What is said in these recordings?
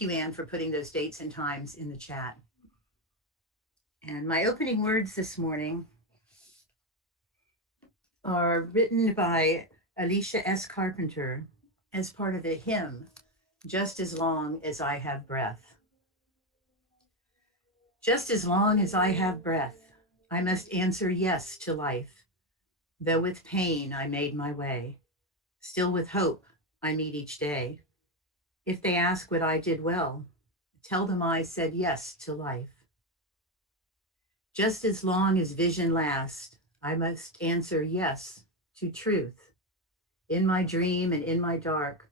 Thank you, Anne, for putting those dates and times in the chat. And my opening words this morning are written by Alicia S. Carpenter as part of the hymn, Just as Long as I Have Breath. Just as long as I have breath, I must answer yes to life. Though with pain I made my way, still with hope I meet each day. If they ask what I did well, tell them I said yes to life. Just as long as vision lasts, I must answer yes to truth. In my dream and in my dark,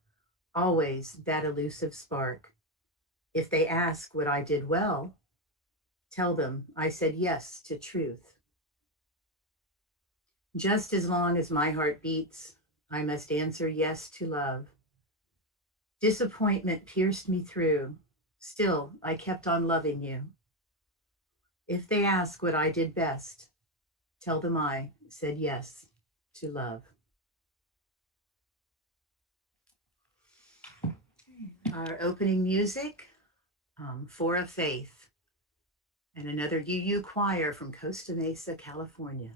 always that elusive spark. If they ask what I did well, tell them I said yes to truth. Just as long as my heart beats, I must answer yes to love. Disappointment pierced me through, still I kept on loving you. If they ask what I did best, tell them I said yes to love. Our opening music, For a Faith, and another UU choir from Costa Mesa, California.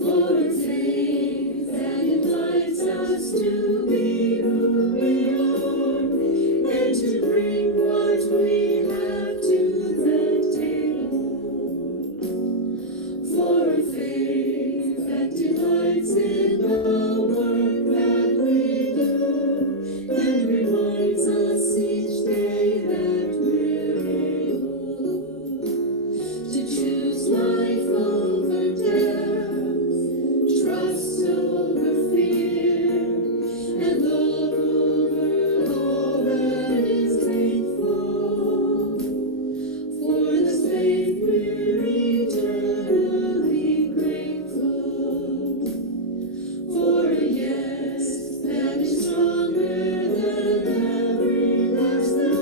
For a faith that invites us to be who we are, and to bring what we have to the table. For a faith that delights in the work that we do, and reminds us each day that we're able to choose life over death, trust over fear, and love over all that is faithful. For this faith we're eternally grateful. For a yes that is stronger than every last no,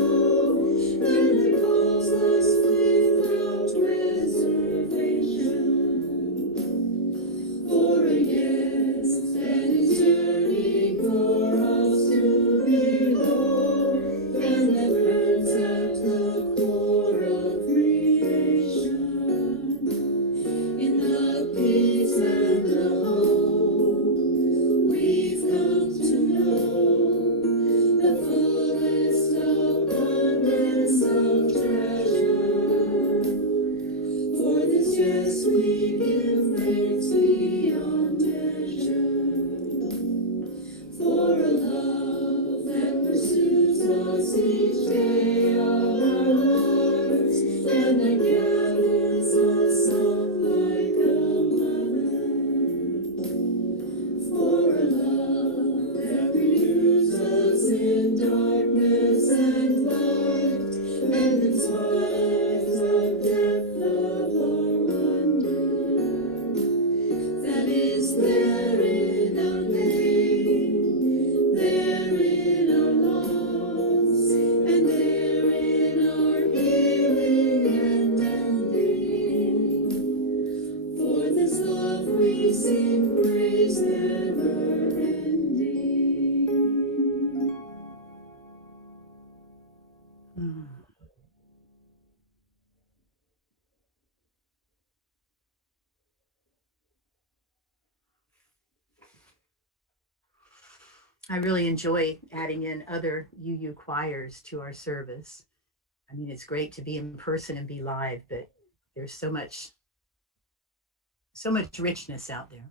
and that calls us without reservation. For a yes that is yearning for us to be whole, and that burns at the core of creation. In the peace and the hope we've come to know, the fullest abundance of treasure. For this yes we give thanks beyond measure. For a love that pursues us each day of our lives, and that gathers us up like a mother. For a love that renews us in darkness and light, and inspires a depth of our wonder, that is there in our pain, there in our loss, and there in our healing and ending. For this love we sing praise never ending. I really enjoy adding in other UU choirs to our service. I mean, it's great to be in person and be live, but there's so much richness out there.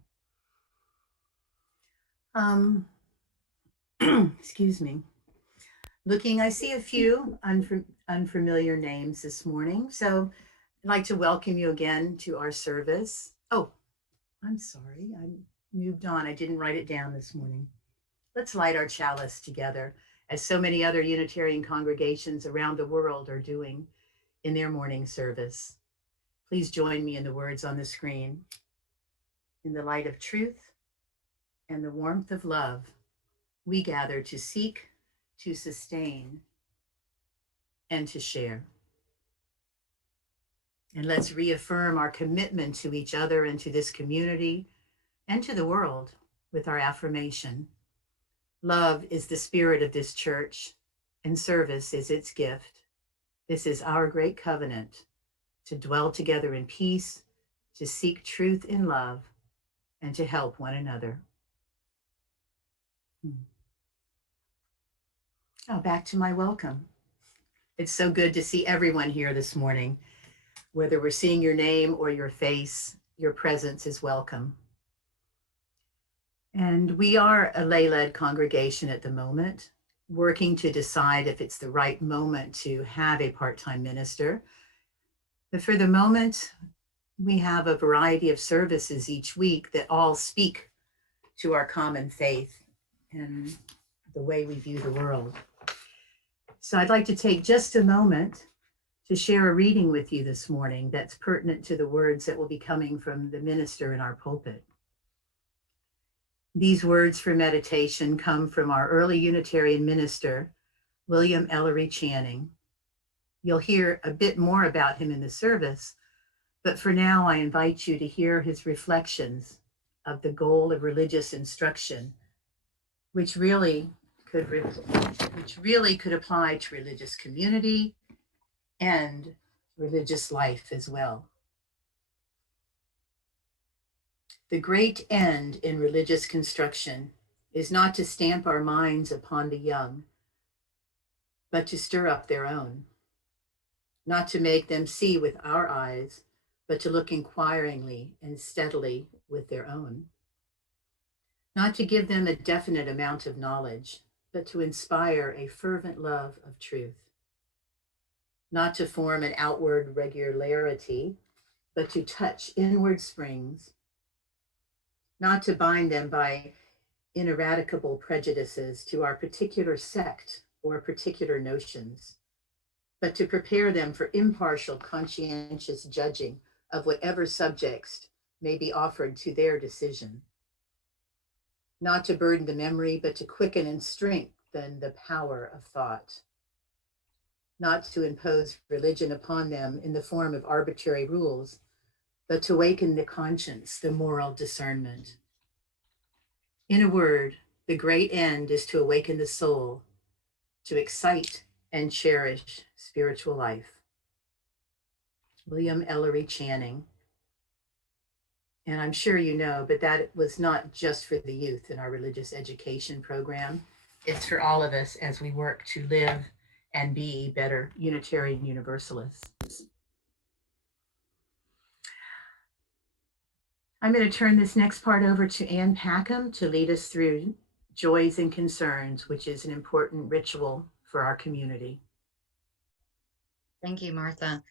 Excuse me. Looking, I see a few unfamiliar names this morning. So I'd like to welcome you again to our service. Oh, I'm sorry. I moved on. I didn't write it down this morning. Let's light our chalice together, as so many other Unitarian congregations around the world are doing in their morning service. Please join me in the words on the screen. In the light of truth and the warmth of love, we gather to seek, to sustain, and to share. And let's reaffirm our commitment to each other and to this community and to the world with our affirmation. Love is the spirit of this church, and service is its gift. This is our great covenant to dwell together in peace, to seek truth in love, and to help one another. Now back to my welcome. It's so good to see everyone here this morning. Whether we're seeing your name or your face, your presence is welcome. And we are a lay-led congregation at the moment, working to decide if it's the right moment to have a part-time minister. But for the moment, we have a variety of services each week that all speak to our common faith and the way we view the world. So I'd like to take just a moment to share a reading with you this morning that's pertinent to the words that will be coming from the minister in our pulpit. These words for meditation come from our early Unitarian minister, William Ellery Channing. You'll hear a bit more about him in the service, but for now I invite you to hear his reflections of the goal of religious instruction, which really could apply to religious community and religious life as well. The great end in religious construction is not to stamp our minds upon the young, but to stir up their own, not to make them see with our eyes, but to look inquiringly and steadily with their own, not to give them a definite amount of knowledge, but to inspire a fervent love of truth, not to form an outward regularity, but to touch inward springs, not to bind them by ineradicable prejudices to our particular sect or particular notions, but to prepare them for impartial, conscientious judging of whatever subjects may be offered to their decision, not to burden the memory, but to quicken and strengthen the power of thought, not to impose religion upon them in the form of arbitrary rules, but to awaken the conscience, the moral discernment. In a word, the great end is to awaken the soul, to excite and cherish spiritual life. William Ellery Channing. And I'm sure you know, but that was not just for the youth in our religious education program. It's for all of us as we work to live and be better Unitarian Universalists. I'm going to turn this next part over to Ann Packham to lead us through Joys and Concerns, which is an important ritual for our community. Thank you, Martha.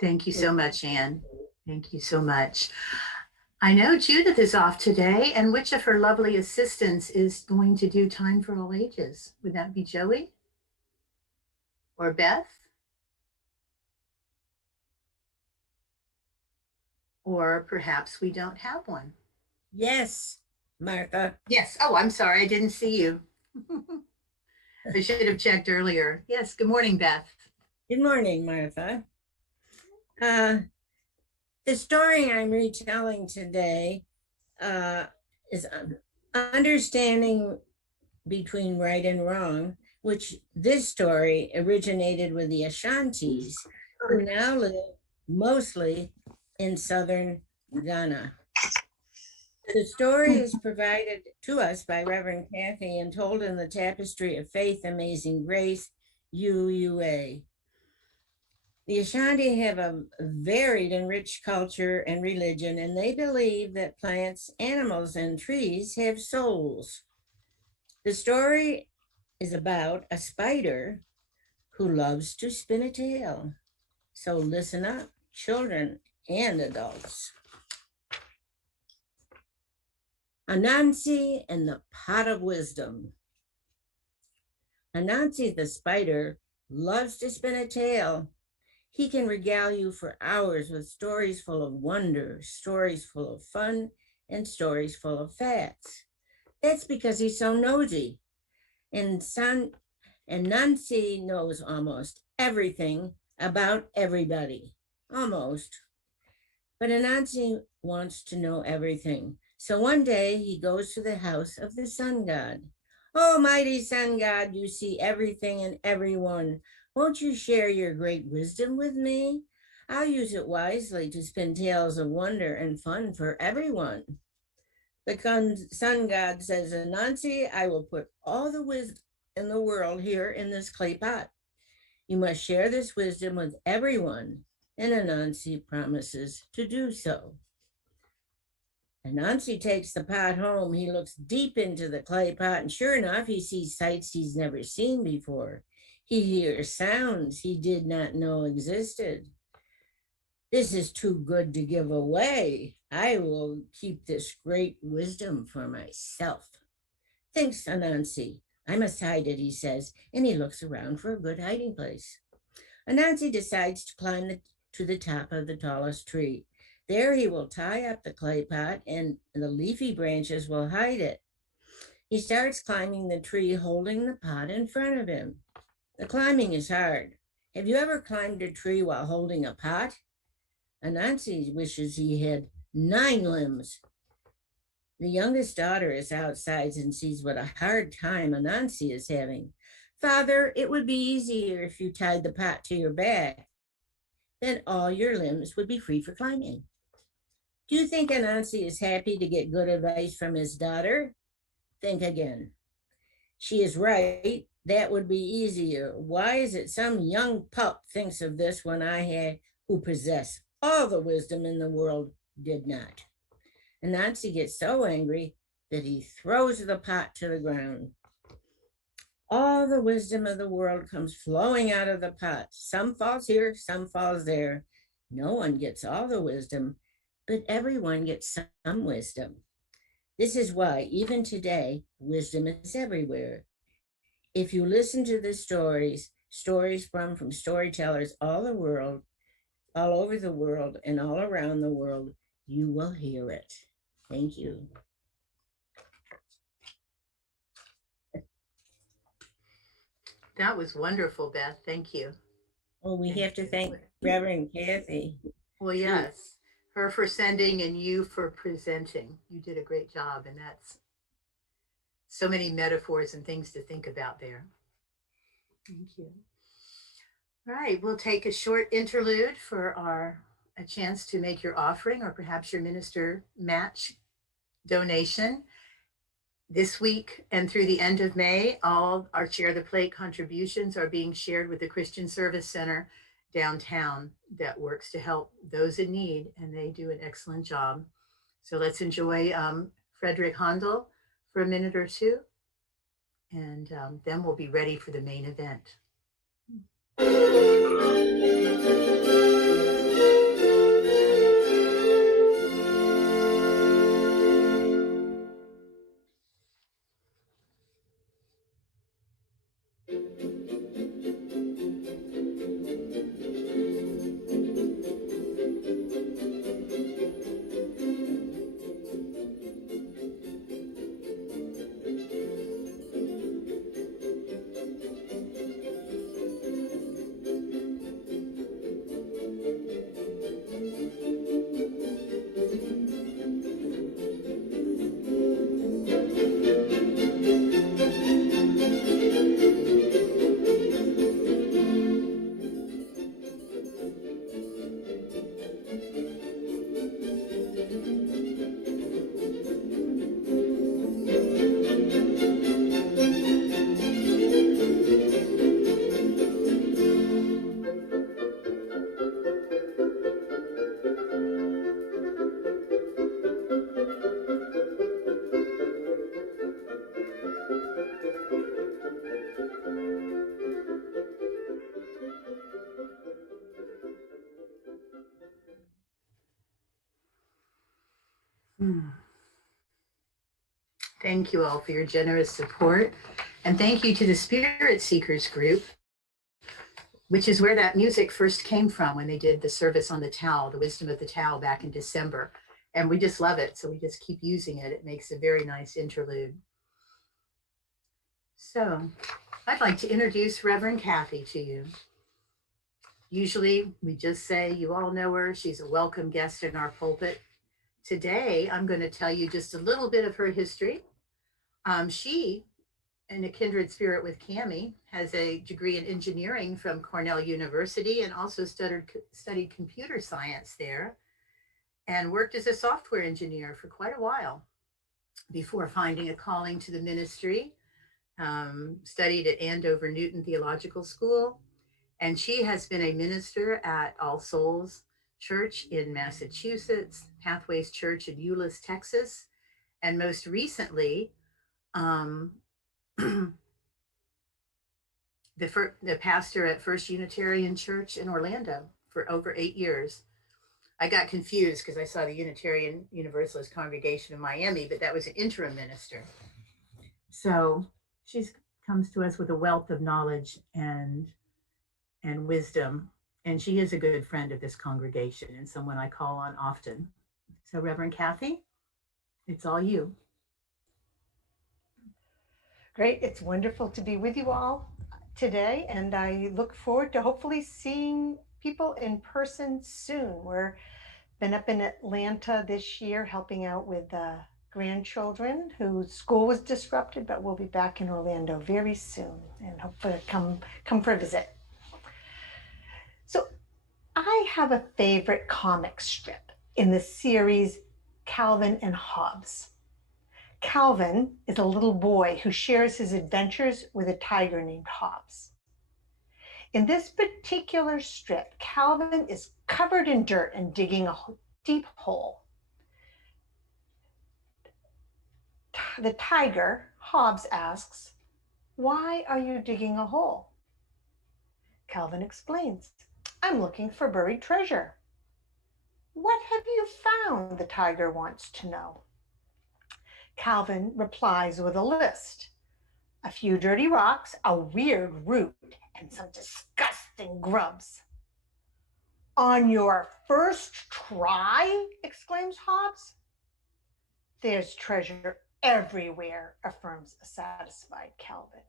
Thank you so much, Anne. Thank you so much. I know Judith is off today, and which of her lovely assistants is going to do Time for All Ages? Would that be Joey or Beth? Or perhaps we don't have one. Yes, Martha. Yes. Oh, I'm sorry. I didn't see you. I should have checked earlier. Yes. Good morning, Beth. Good morning, Martha. The story I'm retelling today is understanding between right and wrong, which this story originated with the Ashantis, who now live mostly in southern Ghana. The story is provided to us by Reverend Kathy and told in the Tapestry of Faith, Amazing Grace, UUA. The Ashanti have a varied and rich culture and religion, and they believe that plants, animals, and trees have souls. The story is about a spider who loves to spin a tale. So listen up, children and adults. Anansi and the Pot of Wisdom. Anansi the spider loves to spin a tale. He can regale you for hours with stories full of wonder, stories full of fun, and stories full of facts. That's because he's so nosy. And Nancy knows almost everything about everybody, almost. But Anansi wants to know everything. So one day he goes to the house of the sun god. Oh, mighty sun god, you see everything and everyone. Won't you share your great wisdom with me? I'll use it wisely to spin tales of wonder and fun for everyone. The sun god says, Anansi, I will put all the wisdom in the world here in this clay pot. You must share this wisdom with everyone. And Anansi promises to do so. Anansi takes the pot home. He looks deep into the clay pot, and sure enough, he sees sights he's never seen before. He hears sounds he did not know existed. This is too good to give away. I will keep this great wisdom for myself. Thanks, Anansi. I must hide it, he says, and he looks around for a good hiding place. Anansi decides to climb to the top of the tallest tree. There he will tie up the clay pot and the leafy branches will hide it. He starts climbing the tree, holding the pot in front of him. The climbing is hard. Have you ever climbed a tree while holding a pot? Anansi wishes he had 9 limbs. The youngest daughter is outside and sees what a hard time Anansi is having. Father, it would be easier if you tied the pot to your back. Then all your limbs would be free for climbing. Do you think Anansi is happy to get good advice from his daughter? Think again. She is right. That would be easier. Why is it some young pup thinks of this when I who possess all the wisdom in the world, did not? Anansi gets so angry that he throws the pot to the ground. All the wisdom of the world comes flowing out of the pot. Some falls here, some falls there. No one gets all the wisdom, but everyone gets some wisdom. This is why, even today, wisdom is everywhere. If you listen to the stories from storytellers all over the world, and all around the world, you will hear it. Thank you. That was wonderful, Beth. Thank you. Oh, we have to thank Reverend Kathy. Well, yes, her for sending and you for presenting. You did a great job, and that's so many metaphors and things to think about there. Thank you. All right, we'll take a short interlude for a chance to make your offering or perhaps your minister match donation. This week and through the end of May, all our Share the Plate contributions are being shared with the Christian Service Center downtown that works to help those in need, and they do an excellent job. So let's enjoy Frederick Handel for a minute or two, and then we'll be ready for the main event. Hmm. Thank you all for your generous support. And thank you to the Spirit Seekers group, which is where that music first came from when they did the service on the Tao, the Wisdom of the Tao, back in December. And we just love it. So we just keep using it. It makes a very nice interlude. So I'd like to introduce Reverend Kathy to you. Usually we just say, you all know her. She's a welcome guest in our pulpit. Today, I'm going to tell you just a little bit of her history. She, in a kindred spirit with Cami, has a degree in engineering from Cornell University and also studied computer science there and worked as a software engineer for quite a while before finding a calling to the ministry. Studied at Andover Newton Theological School, and she has been a minister at All Souls Church in Massachusetts, Pathways Church in Euless, Texas, and most recently, the pastor at First Unitarian Church in Orlando for over 8 years. I got confused because I saw the Unitarian Universalist congregation in Miami, but that was an interim minister. So she comes to us with a wealth of knowledge and wisdom, and she is a good friend of this congregation and someone I call on often. So Reverend Kathy, it's all you. Great. It's wonderful to be with you all today, and I look forward to hopefully seeing people in person soon. We're been up in Atlanta this year helping out with grandchildren whose school was disrupted, but we'll be back in Orlando very soon and hopefully come for a visit. So I have a favorite comic strip in the series Calvin and Hobbes. Calvin is a little boy who shares his adventures with a tiger named Hobbes. In this particular strip, Calvin is covered in dirt and digging a deep hole. The tiger, Hobbes, asks, "Why are you digging a hole?" Calvin explains, "I'm looking for buried treasure." "What have you found?" the tiger wants to know. Calvin replies with a list: a few dirty rocks, a weird root, and some disgusting grubs. "On your first try?" exclaims Hobbes. "There's treasure everywhere," affirms a satisfied Calvin.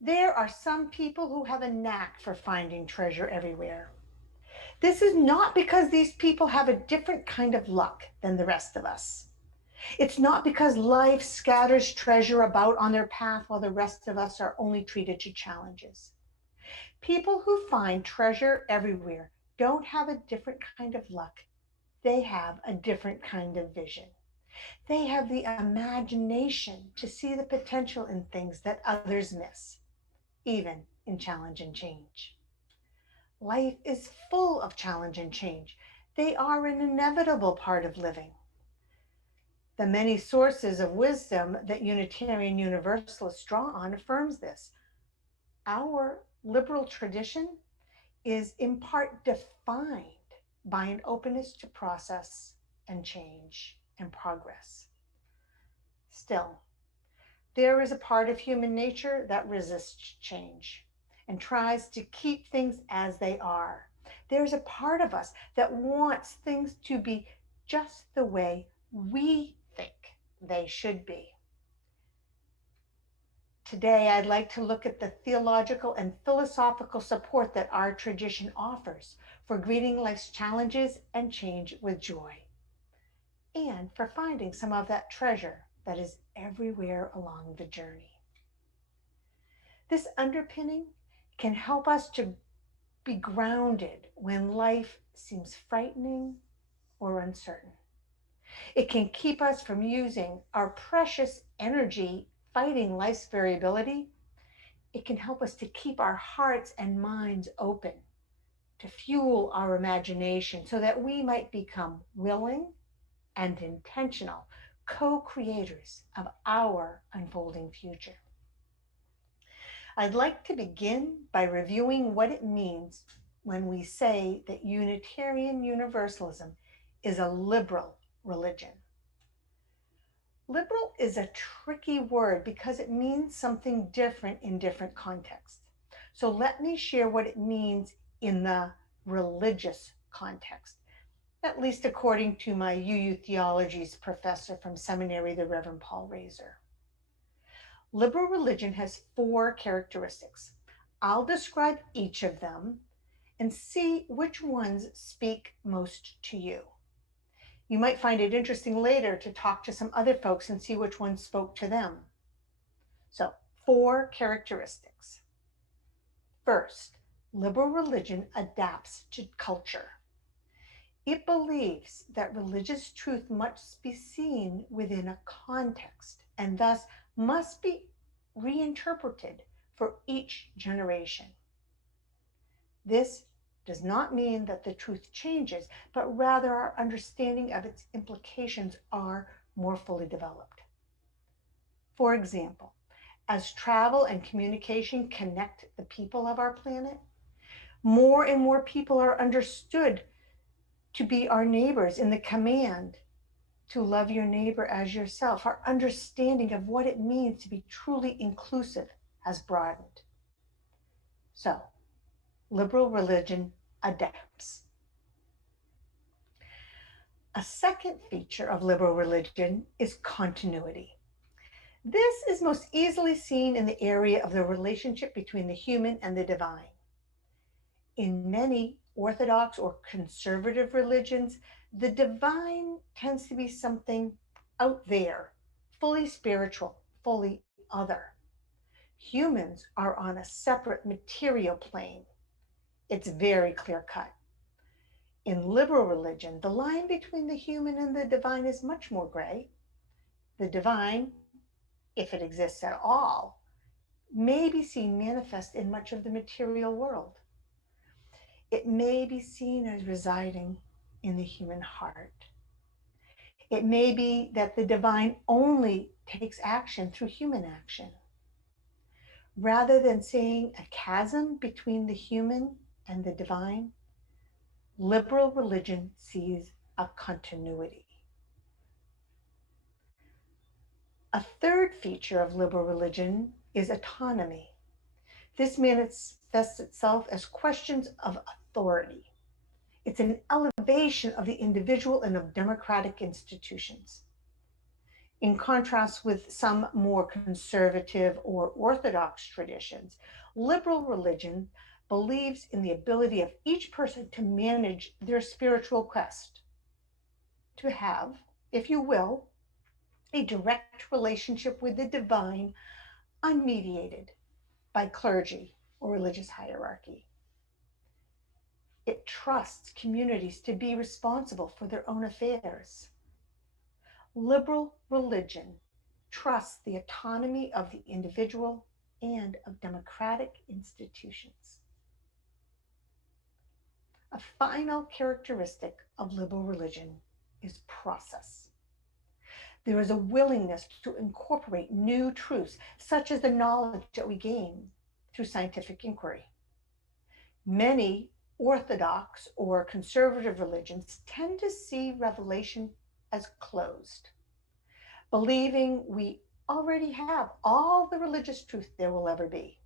There are some people who have a knack for finding treasure everywhere. This is not because these people have a different kind of luck than the rest of us. It's not because life scatters treasure about on their path while the rest of us are only treated to challenges. People who find treasure everywhere don't have a different kind of luck. They have a different kind of vision. They have the imagination to see the potential in things that others miss, even in challenge and change. Life is full of challenge and change. They are an inevitable part of living. The many sources of wisdom that Unitarian Universalists draw on affirms this. Our liberal tradition is in part defined by an openness to process and change and progress. Still, there is a part of human nature that resists change and tries to keep things as they are. There's a part of us that wants things to be just the way we think they should be. Today, I'd like to look at the theological and philosophical support that our tradition offers for greeting life's challenges and change with joy, and for finding some of that treasure that is everywhere along the journey. This underpinning can help us to be grounded when life seems frightening or uncertain. It can keep us from using our precious energy fighting life's variability. It can help us to keep our hearts and minds open, to fuel our imagination so that we might become willing and intentional co-creators of our unfolding future. I'd like to begin by reviewing what it means when we say that Unitarian Universalism is a liberal religion. Liberal is a tricky word because it means something different in different contexts. So let me share what it means in the religious context, at least according to my UU Theologies professor from seminary, the Reverend Paul Razor. Liberal religion has 4 characteristics. I'll describe each of them and see which ones speak most to you. You might find it interesting later to talk to some other folks and see which ones spoke to them. So, 4 characteristics. First, liberal religion adapts to culture. It believes that religious truth must be seen within a context and thus must be reinterpreted for each generation. This does not mean that the truth changes, but rather our understanding of its implications are more fully developed. For example, as travel and communication connect the people of our planet, more and more people are understood to be our neighbors in the command to love your neighbor as yourself. Our understanding of what it means to be truly inclusive has broadened. So, liberal religion adapts. A second feature of liberal religion is continuity. This is most easily seen in the area of the relationship between the human and the divine. In many Orthodox or conservative religions, the divine tends to be something out there, fully spiritual, fully other. Humans are on a separate material plane. It's very clear cut. In liberal religion, the line between the human and the divine is much more gray. The divine, if it exists at all, may be seen manifest in much of the material world. It may be seen as residing in the human heart. It may be that the divine only takes action through human action. Rather than seeing a chasm between the human and the divine, liberal religion sees a continuity. A third feature of liberal religion is autonomy. This manifests itself as questions of authority. It's an elevation of the individual and of democratic institutions. In contrast with some more conservative or orthodox traditions, liberal religion believes in the ability of each person to manage their spiritual quest, to have, if you will, a direct relationship with the divine, unmediated by clergy or religious hierarchy. It trusts communities to be responsible for their own affairs. Liberal religion trusts the autonomy of the individual and of democratic institutions. A final characteristic of liberal religion is process. There is a willingness to incorporate new truths, such as the knowledge that we gain through scientific inquiry. Many Orthodox or conservative religions tend to see revelation as closed, believing we already have all the religious truth there will ever be.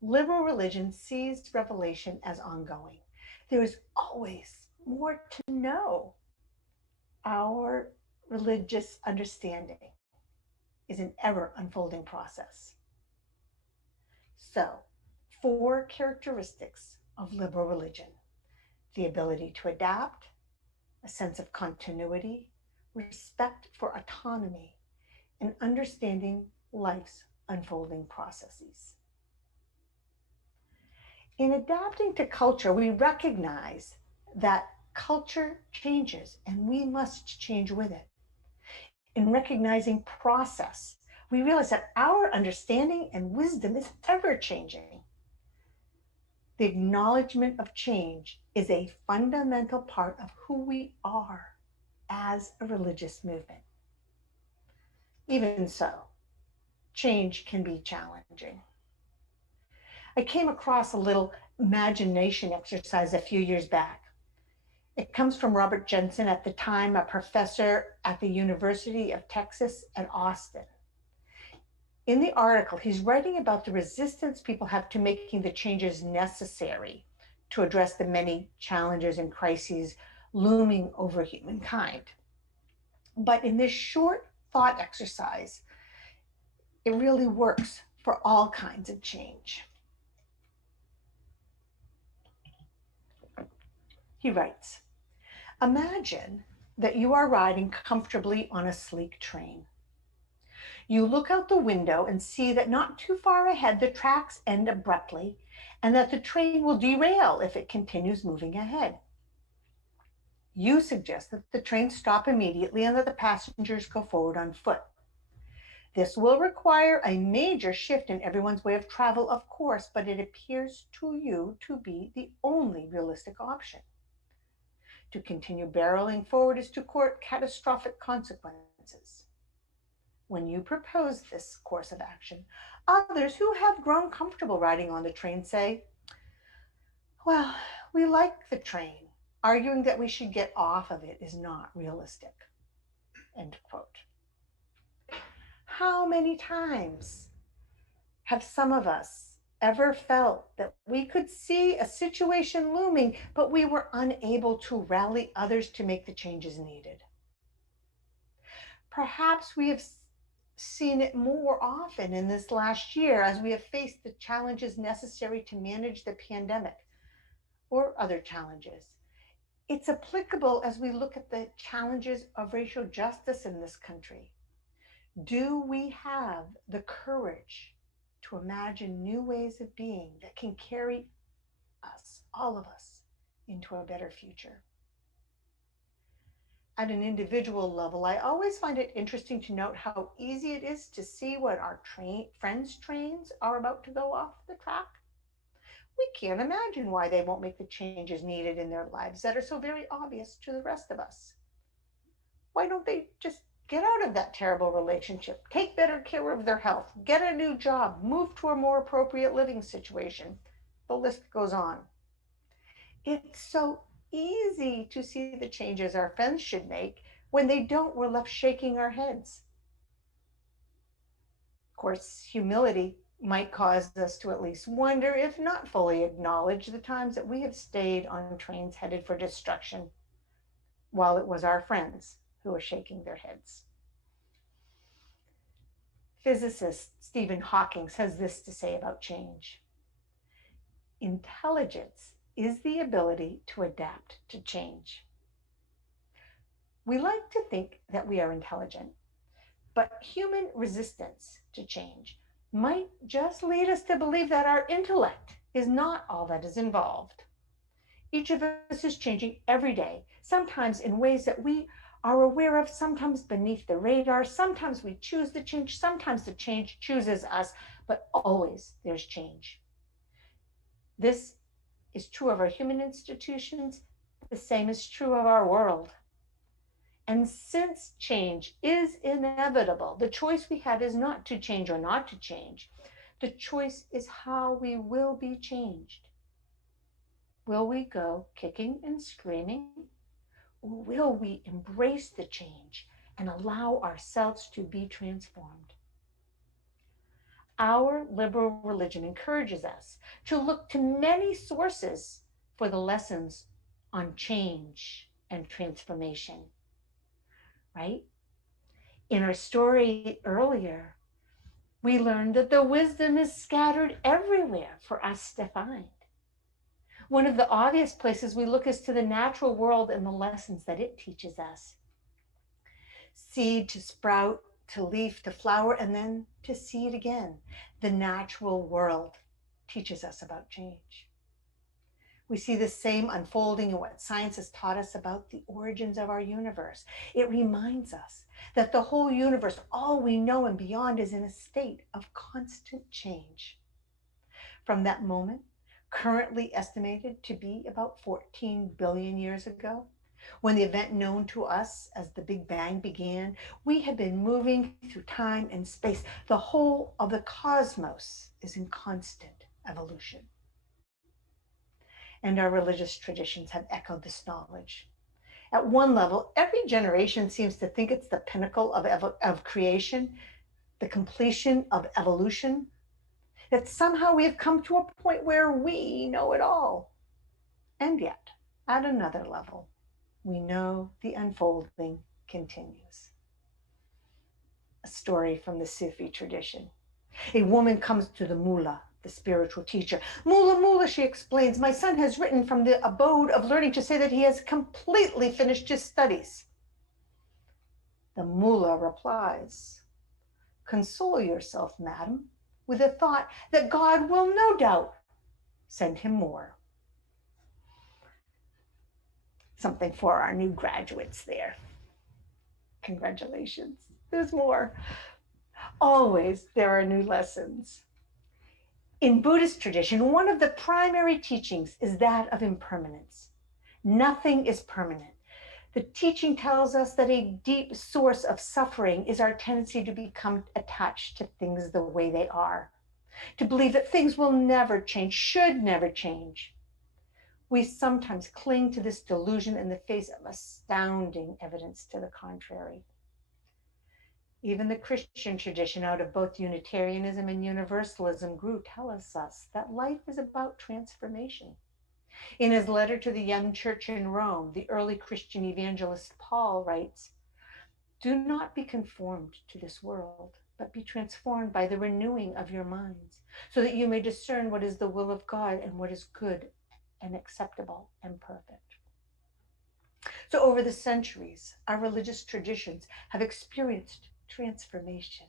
Liberal religion sees revelation as ongoing. There is always more to know. Our religious understanding is an ever unfolding process. So, 4 characteristics of liberal religion: the ability to adapt, a sense of continuity, respect for autonomy, and understanding life's unfolding processes. In adapting to culture, we recognize that culture changes and we must change with it. In recognizing process, we realize that our understanding and wisdom is ever changing. The acknowledgement of change is a fundamental part of who we are as a religious movement. Even so, change can be challenging. I came across a little imagination exercise a few years back. It comes from Robert Jensen, at the time a professor at the University of Texas at Austin. In the article, he's writing about the resistance people have to making the changes necessary to address the many challenges and crises looming over humankind. But in this short thought exercise, it really works for all kinds of change. He writes, imagine that you are riding comfortably on a sleek train. You look out the window and see that not too far ahead the tracks end abruptly, and that the train will derail if it continues moving ahead. You suggest that the train stop immediately and that the passengers go forward on foot. This will require a major shift in everyone's way of travel, of course, but it appears to you to be the only realistic option. To continue barreling forward is to court catastrophic consequences. When you propose this course of action, others who have grown comfortable riding on the train say, well, we like the train. Arguing that we should get off of it is not realistic. End quote. How many times have some of us ever felt that we could see a situation looming, but we were unable to rally others to make the changes needed? Perhaps we have seen it more often in this last year as we have faced the challenges necessary to manage the pandemic or other challenges. It's applicable as we look at the challenges of racial justice in this country. Do we have the courage to imagine new ways of being that can carry us, all of us, into a better future? At an individual level, I always find it interesting to note how easy it is to see when our friends' trains are about to go off the track. We can't imagine why they won't make the changes needed in their lives that are so very obvious to the rest of us. Why don't they just get out of that terrible relationship, take better care of their health, get a new job, move to a more appropriate living situation? The list goes on. It's so easy to see the changes our friends should make. When they don't, we're left shaking our heads. Of course, humility might cause us to at least wonder, if not fully acknowledge, the times that we have stayed on trains headed for destruction while it was our friends who were shaking their heads. Physicist Stephen Hawking has this to say about change. Intelligence is the ability to adapt to change. We like to think that we are intelligent, but human resistance to change might just lead us to believe that our intellect is not all that is involved. Each of us is changing every day, sometimes in ways that we are aware of, sometimes beneath the radar. Sometimes we choose the change, sometimes the change chooses us, but always there's change. This is true of our human institutions. The same is true of our world. And since change is inevitable, the choice we have is not to change or not to change. The choice is how we will be changed. Will we go kicking and screaming? Or will we embrace the change and allow ourselves to be transformed? Our liberal religion encourages us to look to many sources for the lessons on change and transformation, right? In our story earlier, we learned that the wisdom is scattered everywhere for us to find. One of the obvious places we look is to the natural world and the lessons that it teaches us. Seed to sprout, to leaf, to flower, and then to seed again. The natural world teaches us about change. We see the same unfolding in what science has taught us about the origins of our universe. It reminds us that the whole universe, all we know and beyond, is in a state of constant change. From that moment, currently estimated to be about 14 billion years ago, when the event known to us as the Big Bang began, we have been moving through time and space. The whole of the cosmos is in constant evolution. and our religious traditions have echoed this knowledge. At one level, every generation seems to think it's the pinnacle of creation, the completion of evolution, that somehow we have come to a point where we know it all. And yet, at another level, we know the unfolding continues. A story from the Sufi tradition. A woman comes to the mullah, the spiritual teacher. Mullah, mullah, she explains, my son has written from the abode of learning to say that he has completely finished his studies. The mullah replies, console yourself, madam, with the thought that God will no doubt send him more. Something for our new graduates there. Congratulations, there's more. Always there are new lessons. In Buddhist tradition, one of the primary teachings is that of impermanence. Nothing is permanent. The teaching tells us that a deep source of suffering is our tendency to become attached to things the way they are, to believe that things will never change, should never change. We sometimes cling to this delusion in the face of astounding evidence to the contrary. Even the Christian tradition out of both Unitarianism and Universalism grew tells us that life is about transformation. In his letter to the young church in Rome, the early Christian evangelist Paul writes, do not be conformed to this world, but be transformed by the renewing of your minds, so that you may discern what is the will of God and what is good and acceptable and perfect. So over the centuries, our religious traditions have experienced transformation.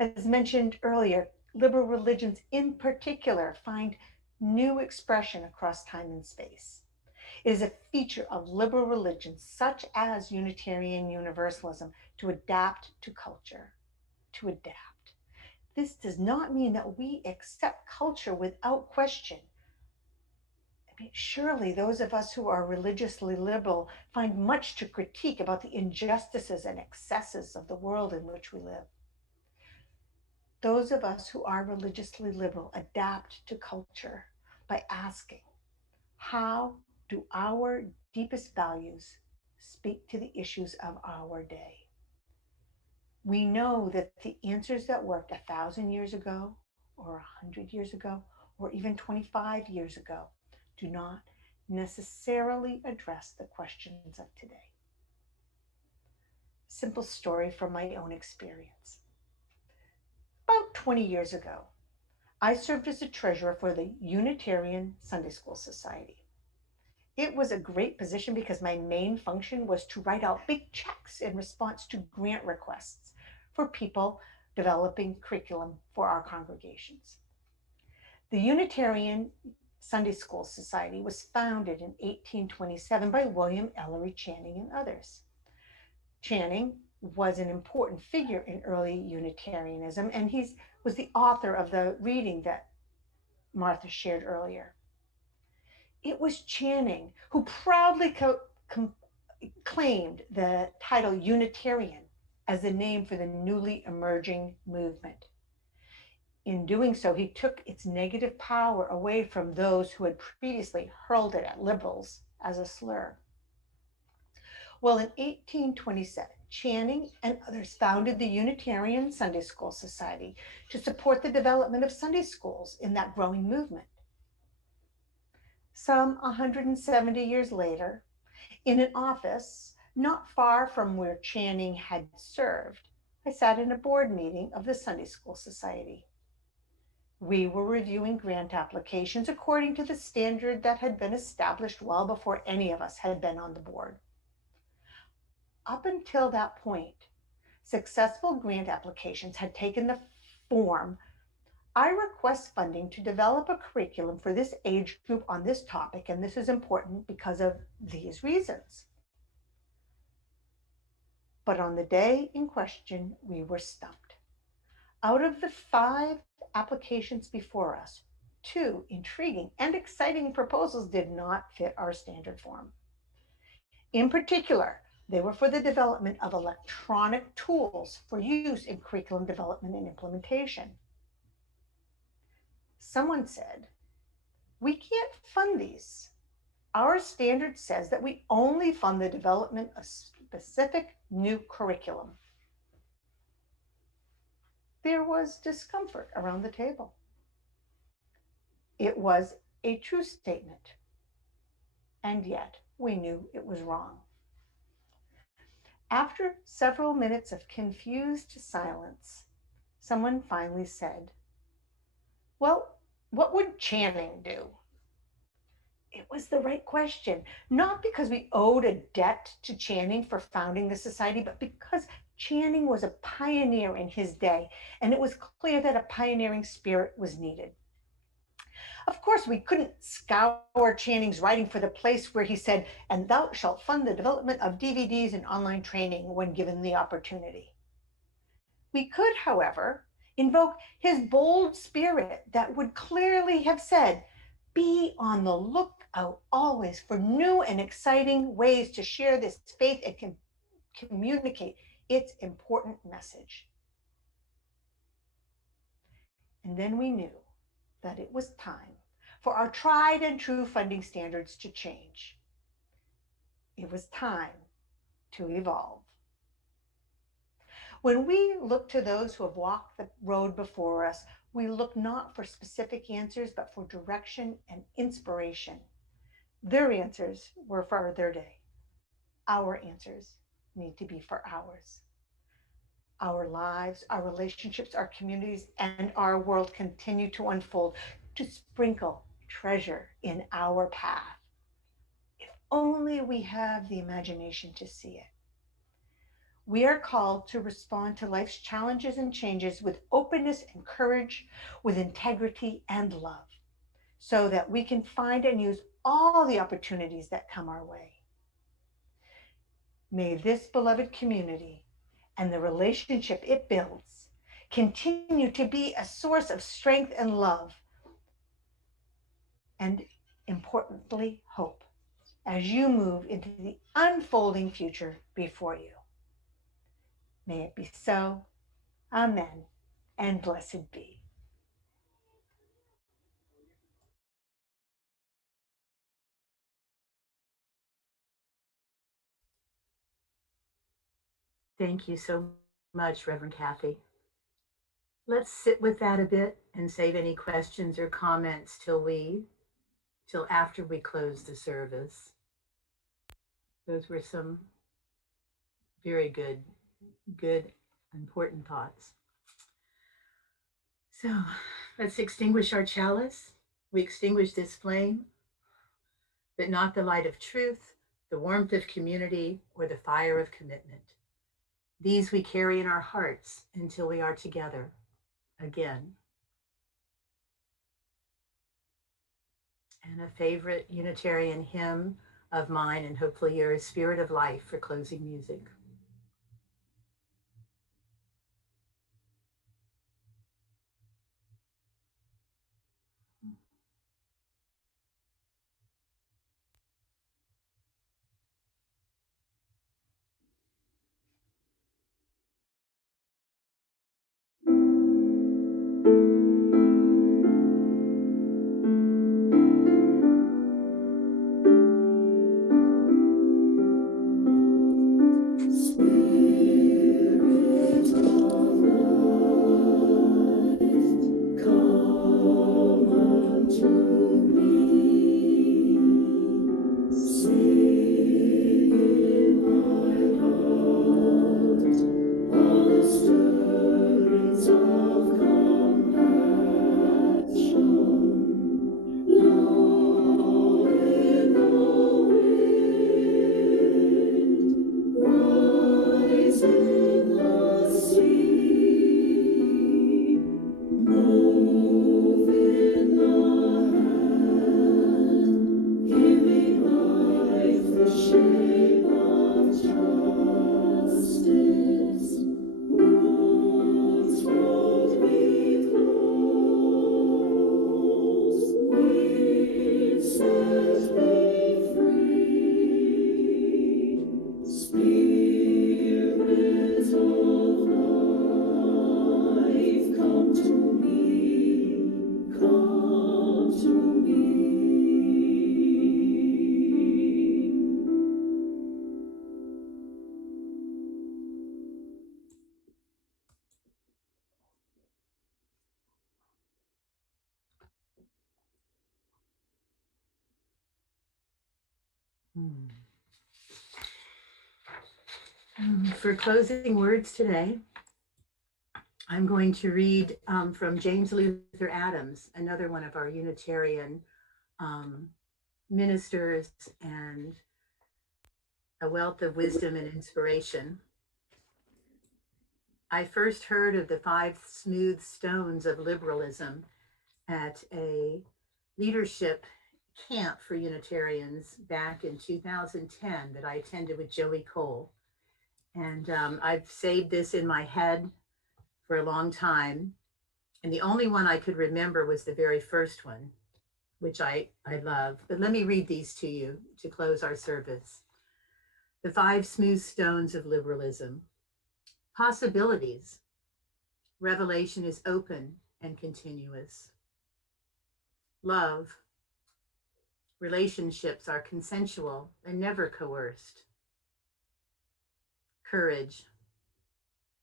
As mentioned earlier, liberal religions in particular find new expression across time and space. It is a feature of liberal religions such as Unitarian Universalism to adapt to culture, to adapt. This does not mean that we accept culture without question. I mean, surely those of us who are religiously liberal find much to critique about the injustices and excesses of the world in which we live. Those of us who are religiously liberal adapt to culture by asking, how do our deepest values speak to the issues of our day? We know that the answers that worked 1,000 years ago, or 100 years ago, or even 25 years ago, do not necessarily address the questions of today. Simple story from my own experience. About 20 years ago, I served as a treasurer for the Unitarian Sunday School Society. It was a great position because my main function was to write out big checks in response to grant requests for people developing curriculum for our congregations. The Unitarian Sunday School Society was founded in 1827 by William Ellery Channing and others. Channing was an important figure in early Unitarianism, and he was the author of the reading that Martha shared earlier. It was Channing who proudly claimed the title Unitarian as the name for the newly emerging movement. In doing so, he took its negative power away from those who had previously hurled it at liberals as a slur. Well, in 1827, Channing and others founded the Unitarian Sunday School Society to support the development of Sunday schools in that growing movement. Some 170 years later, in an office not far from where Channing had served, I sat in a board meeting of the Sunday School Society. We were reviewing grant applications according to the standard that had been established well before any of us had been on the board. Up until that point, successful grant applications had taken the form, I request funding to develop a curriculum for this age group on this topic, and this is important because of these reasons. But on the day in question, we were stumped. Out of the 5 applications before us, 2 intriguing and exciting proposals did not fit our standard form. In particular, they were for the development of electronic tools for use in curriculum development and implementation. Someone said, We can't fund these. Our standard says that we only fund the development of specific new curriculum. There was discomfort around the table. It was a true statement, and yet we knew it was wrong. After several minutes of confused silence, someone finally said, "Well, what would Channing do?" It was the right question, not because we owed a debt to Channing for founding the society, but because Channing was a pioneer in his day, and it was clear that a pioneering spirit was needed. Of course, we couldn't scour Channing's writing for the place where he said, "And thou shalt fund the development of DVDs and online training when given the opportunity." We could, however, invoke his bold spirit that would clearly have said, "Be on the lookout always for new and exciting ways to share this faith and communicate its important message." And then we knew that it was time for our tried and true funding standards to change. It was time to evolve. When we look to those who have walked the road before us, we look not for specific answers, but for direction and inspiration. Their answers were for their day. Our answers need to be for ours. Our lives, our relationships, our communities, and our world continue to unfold, to sprinkle treasure in our path. If only we have the imagination to see it. We are called to respond to life's challenges and changes with openness and courage, with integrity and love, so that we can find and use all the opportunities that come our way. May this beloved community and the relationship it builds continue to be a source of strength and love, and importantly, hope, as you move into the unfolding future before you. May it be so. Amen, and blessed be. Thank you so much, Reverend Kathy. Let's sit with that a bit and save any questions or comments till after we close the service. Those were some very good, important thoughts. So let's extinguish our chalice. We extinguish this flame, but not the light of truth, the warmth of community, or the fire of commitment. These we carry in our hearts until we are together again. And a favorite Unitarian hymn of mine, and hopefully yours, Spirit of Life, for closing music. Rise in the sea. For closing words today, I'm going to read from James Luther Adams, another one of our Unitarian ministers and a wealth of wisdom and inspiration. I first heard of the 5 smooth stones of liberalism at a leadership camp for Unitarians back in 2010 that I attended with Joey Cole. And I've saved this in my head for a long time. And the only one I could remember was the very first one, which I love. But let me read these to you to close our service. The 5 smooth stones of liberalism. Possibilities. Revelation is open and continuous. Love. Relationships are consensual and never coerced. Courage.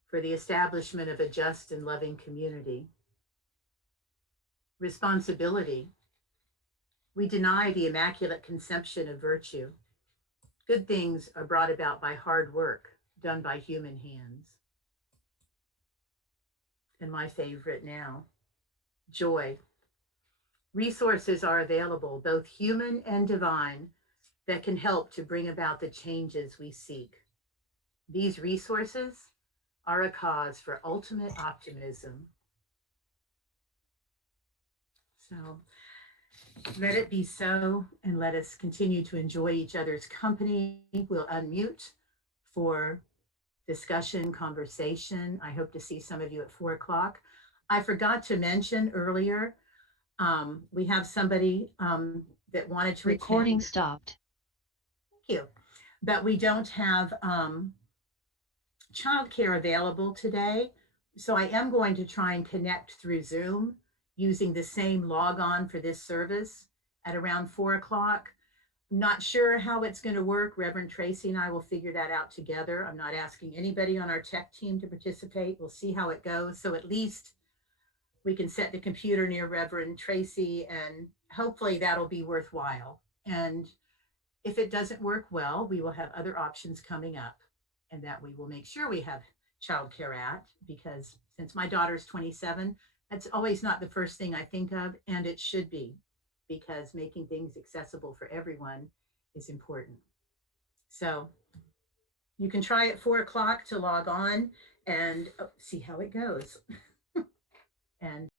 For the establishment of a just and loving community. Responsibility. We deny the immaculate conception of virtue. Good things are brought about by hard work done by human hands. And my favorite now, joy. Resources are available, both human and divine, that can help to bring about the changes we seek. These resources are a cause for ultimate optimism. So let it be so, and let us continue to enjoy each other's company. We'll unmute for discussion, conversation. I hope to see some of you at 4 o'clock. I forgot to mention earlier, we have somebody that wanted to Recording attend. stopped. Thank you. But we don't have childcare available today. So I am going to try and connect through Zoom using the same log-on for this service at around 4 o'clock. I'm not sure how it's going to work. Reverend Tracy and I will figure that out together. I'm not asking anybody on our tech team to participate. We'll see how it goes. So at least we can set the computer near Reverend Tracy, and hopefully that'll be worthwhile. And if it doesn't work well, we will have other options coming up, and that we will make sure we have childcare at, because since my daughter's 27, that's always not the first thing I think of, and it should be, because making things accessible for everyone is important. So you can try at 4 o'clock to log on and see how it goes. And